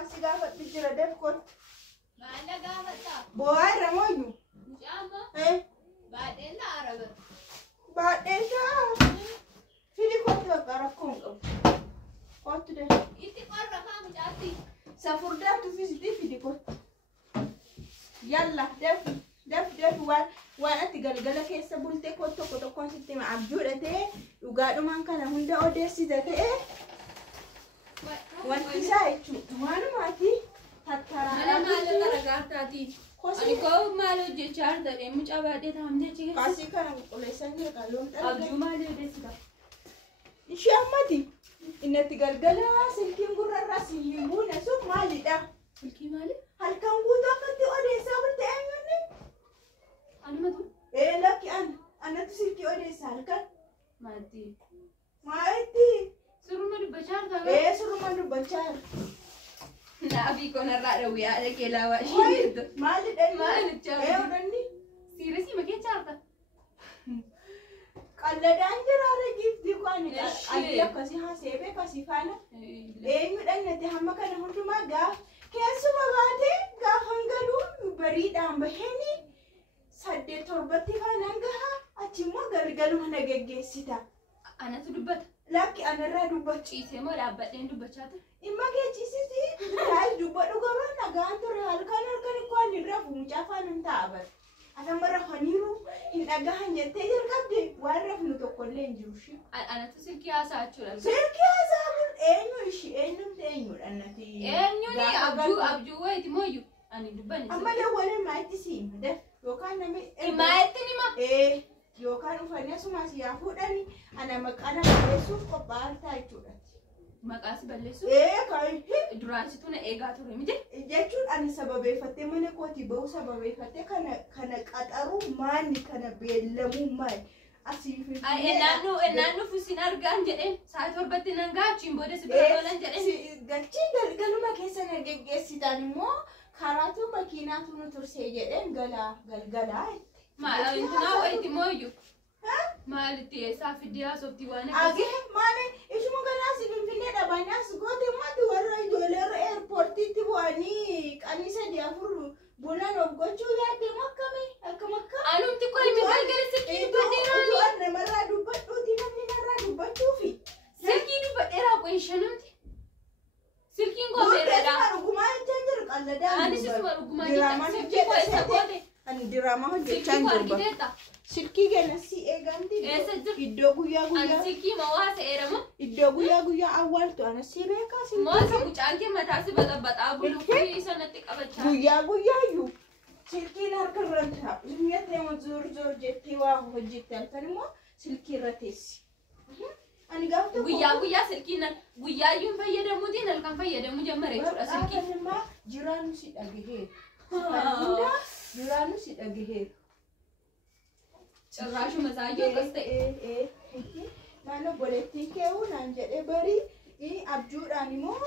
waan si gaafadhu jira dafkoon. Maala gaafata. Bo'aa irra mooyyu. Mucaama. Baadheen na araba. Baadheesaa. Fili kootti bakka rakkoon qabu. Kootti dee. Itti qorra kaa mucaatti. Safurdaatu fiisitii fili kootti. Yalla daf waan ati galgala keessa bultee koo tokkoon sitti hima abjuudha ta'e dhugaadhumaan kana hunda odeessita ta'e wanti isaa jechuudha. Waanuma ati tattaraa. Mana maala gargaartaati. Ani koo maal hojjechaa jirta mucaa baadhee taa'amtee achi keessa. Kaasii kana qulqulleessan jira qalloon dhala. Abjuu maal odeessita? Ishee ammati innatti galgala silkiin gurrarraa si hin buune sun maalidha? Silkii maali? Halkan guutuu akkatti odeessaa bulte eenyuunni? Anumatu? Lakki anatti silkii odeessa halkan. Maatti. Maalitti? Suruma dubbachaa jirta? Suruma dubbachaa jirta. Naabii konarraa dhawwee haadha kee laawaa ishee jirtu. Maalidha? Maalicha? Odanni? Siiresii makeechaa jirta? Qalladaan jiraara giftii kwaani adii akkasii haasee akkasii faana. Eenyudhaan natti hamma kana hundumaa keessuma baatee gaafan galuu bariidhaan bahanii 8-7 faanaan gahaa achimmoo galgaluma na geggeessita. Anatu dubbata. Lakki anarraa dubbatu. Ciisee moo dhaabbadheen dubbachaa ture? Dhimma kee ciisisi taa'ee dubbadhu garuu nagaan ture halkan ikkoo ani rafu mucaa faanaan ta'a bara. Asan bara haniiru hin dhagahan jettee jalqabde waan rafnu tokkollee hin jiru shi. Anatu silkii haasaa jechuudha. Silkii haasaa kun eenyu ishi eenyumti eenyudha nati. Eenyuni abjuu wayiiti mooyyuu ani dubbanne. Amma dawwalee maayitti si hima daf yookaan namni. Maayitti nima. Yookaan uffanni asumas yaa fuudhani ana maqaa nama balleessuuf qophaa'aa jechuudha. Maqaa si balleessu? Kan duraansitu na eegaa ture miti. Jechuun ani sababeeffattee mana kootii bahuu sababeeffattee kana qaxaruu maali kana beellamuu maali? Naannoo fuusin argaan jedheen sa'a torbatti nan gaachiin booda si bira oolan jedheen. Galchiin galgaluma keessa na geggeessitan immoo karaatu makiinaatu nu tursee jedheen galgalaa. Maala intinaa wayiiti mooyyuu. Maalitti eessaa fiddee haasoftii waan akkasii? Maali ishuma kanaa si finfinnee dhabanaas goote maati warra ijoollee eerpoortiitti bu'anii qanii 3-4 bulan of gochuu yaadde makkame akkam akka. Anumti koo himi galgala silkii dubbadheeraani. Waan namarraa dubbadhuuti namni narraa dubbachuufi. Silkii dubbadheeraa qo'ee shanamti. Silkiin koo beeradha. Gootee dhugumaa jechaa jiru qalladaa. Anis isuma dhugumaa jechaa silkii koo isa goote. Ani diraamaa hojjechaa jirba. Silkii kenna si eeganti. Iddoo guyyaa. Ani silkii mawaasa eerama. Iddoo guyyaa awwaaltu ana si beekaa silkii. Moosi mucaan kee mataa si baxabaxaa bulu fi sanatti qabachaa. Guyyaa silkiin harka irra taa'u. Mi'atee zoor jettee waa hojjette halkan immoo silkii irra teessi. Ani gaafa tokko guyyaa silkiin guyyaayyuun fayyadamuutiin halkan fayyadamuu jammare jechuudha silkii. Akkasumas jiraannu si dhagahee. Jiraannu si dhagahee. Cirraashuma saayyoo akkas ta'e. Naannoo boleettiin keewuu naan jedhee barii abjuudhaan immoo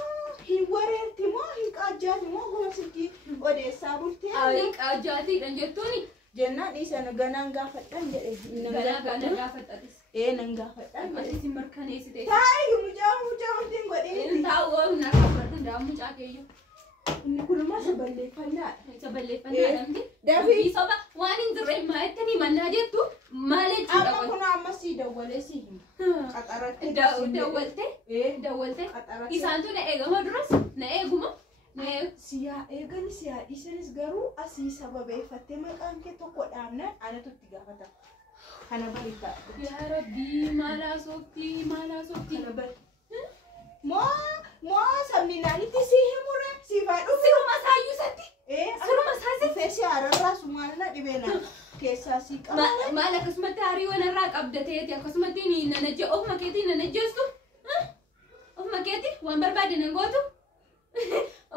hin wareerti moo hin qaajjaati moo guma silkii odeessaa bultee. Qaajjaatiidhaan jettuuni. Jennaan dhiisan ganaan gaafadhaan jedhe. Ganaan gaafadhatis. Nan gaafadhaan. Ati mirkaneessite. Taa'ee mucaa wanti hin godhin. Taa'uu humna akka mucaa keeyyuu. Inni kunuma saballeeffannaadha. Saballeeffannaadha miti. Dafii soba waan hin jirre maayettanii mannaa jettu maal jechuudha. Amma kun amma si dawwalee si hima. Qaxaratti. Dawwalte. Isaantu na eegama duras na eeguma. Siyaa eegan siyaa dhiisanis garuu asii sababeeffattee maqaan kee tokko dhaabnaan anatu itti gaafata. Kana bareedaa. Yaa Rabbii maalaa sooftii. Kana bare. Moo sabni naanitti si himure si faadhu. Siruma saayyuu satti. Siruma saasatti. Feesi hararraa sumaala dhibeena keessaa si qaba. Maal akkasumatti harii wanarraa qabdateeti akkasumatti ni nanajjee ofuma keetii nanajjeestu. Ofuma keetii waan barbaade nan gootu.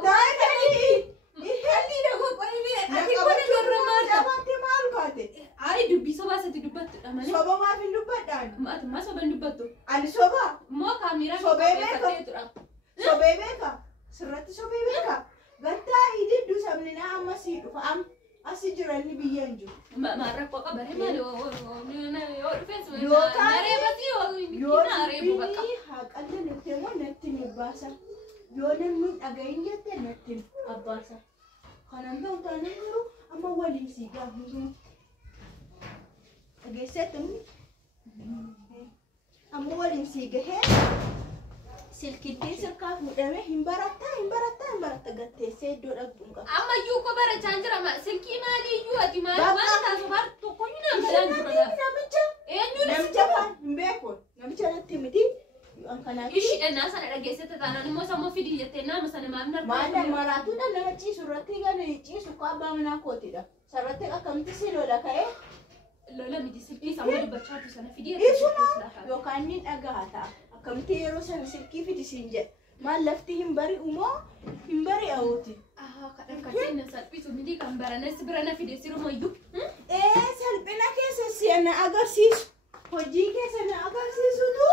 Taa'ee Heddii dhagoo qorii ati kun garra maata. Qabatti maal kaate? Ayi dubbii sobaa satti dubbattudha malee. Soba maaf hin dubbadhaan? Maa soban dubbattu? Ani soba. Moo kaamiraa sobee beeka. Sirratti sobee beeka. Gattaa hididdu sabni naa amma sii dhufa asi jiranni biyya hin jiru. Maarrakkoo qabare malee yoo dhufees yookaan nareebati yoo yoo haa qallan itti immoo natti ni baasa. yoo namni dhagahin jette natti abbaasa. Kanan ta'u taanaan jiru amma waliin si gaafa. Dhageesseetu amma waliin si gahee silkittiin sirkaa fuudhamee hin baratta gatteessee iddoo dhaqxuun qaba. Ammayyuu ko barachaa jira silkii maaliiyyuu ati maal waan taasisu har tokko hin amsalan jira. Namicha faan hin beeku. Namicha natti miti. Ishi ennaa sana dhageessite taanaan immoo sammuu fidii jettee nama sana maaf narraa. Maal maraatuudha nama ciisu irratti gana ciisu kaabaa manaa kootidha. Sarratti akkamitti si lola ka'ee. Lola miti silkii sammuu dubbachaa tu sana fidii. Isuma yookaan ni dhagaa ta'a. Akkamitti yeroo sana silkii fidisiin jedha. Maal lafti hin bari'u moo hin bari'awooti. Kadhakkatiin na salphisu miti kan baranes bira na fide sirumayyuu. Salphina keessa si'ana agarsiisu. Hojii keessa na agarsiisutu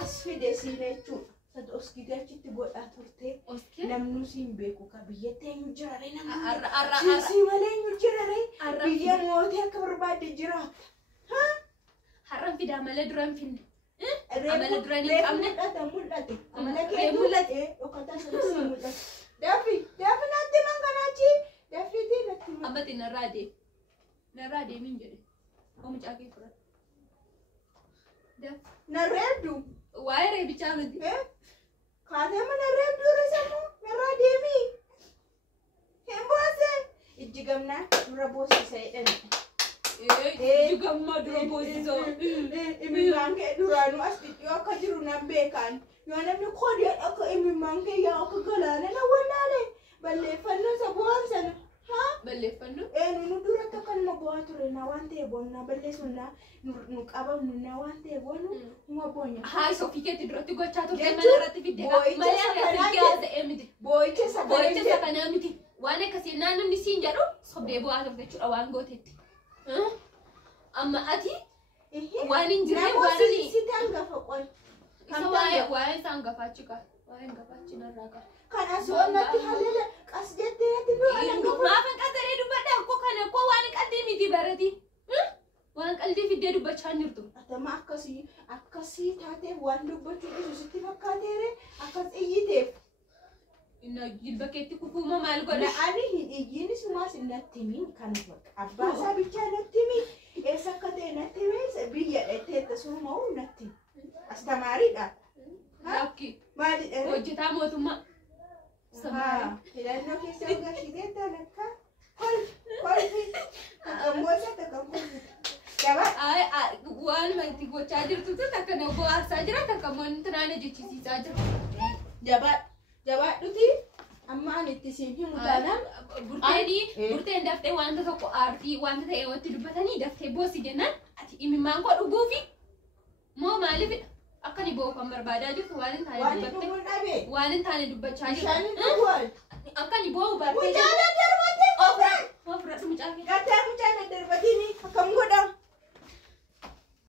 as fide siin jechuudha. Sadi oskiidachitti godhaa turte. Namnu siin beeku ka biyyatti eenyu jirare namni. Siisii malee eenyu jirare. Biyya mootii akka barbaadde jiraata. Har'an fidaa malee duraan finne. Amala duraan hin qabne. Mul'ate. Amala kee mul'ate. Dhokkataa sirriitti mul'ate. Daffi natti manganaachi. Daffiitii natti manganaachi. Abbati narraa deemi. Narraa deemiin jedhe. Oomishaa kee fudhate. Narreebdu. Waa'ee reebichaa miti. Kaatee mana narreebdu irra sammuu narraa deemi. Hin boose. Ijji gamnaa dura boosisa jedhani. Ijji gammaa dura boosisoo. Imimmaan kee duraanuu as dhidhiyoo akka jiru nan beekan. Yoo namni koodee akka imimmaan kee yaa akka galaana na wallaalee balleeffannoo isa bu'aan sana. Balleeffannoo? Nu duratti akka nama bu'aa ture na waan ta'e boonna balleessuun nu qabamnu na waan ta'e boonu huma boonya. Haa isa ofii keetti duratti gochaa turte mana irratti fidde malee akka haasa'ee miti. Boo'icha isa kanaa miti. Waan akkasii namni siin jedhu sobdee bu'aa turte jechuudha waan gootetti. Amma ati waan hin jirre waan inni si tangafa qol. Isa waa'ee isaan gafaachi qaba. Waa'ee gafaachi narraa qaba. Kana soonnatti hallala qas jettee natti bi'aa. Maafa qataree dubbadhaa koo kana koo waan qalbii miti barati. Waan qalbii fiddee dubbachaa jirtu. Atama akkasii taatee waan dubbachuu dhiisu sitti fakkaateere akkas iyyiteef. Inna jilba keetti kufuuma maal godha? Ani hin iyyiin sumaas natti himin kan abbaa isaa bichaa natti himin eessa akka ta'e natti himin biyya dheetteetta suuma'uu natti astamaariidha. Lakki. Maalidha? Hojjetaa mootummaa. Filannoo keessa gashitee talakka kolfi takamboota takamboota. Waan itti gochaa jirtu takka na bohaarsaa jira takka wanti naana jechisiisaa jira. Jabaadhuti amma ani itti siin himu taanaan burteen daftee wanta tokko aartii wanta ta'e watti dubbatanii daftee boosi jennaan ati imimmaan koo dhuguufi moo maaliifidha akka ni boo'u kan barbaadaa jirtu waan hin taane dubbachaa jirtu akka ni boo'u bartee mucaa daddarbattee ofirra mucaa kee mucaa daddarbatini akkam godha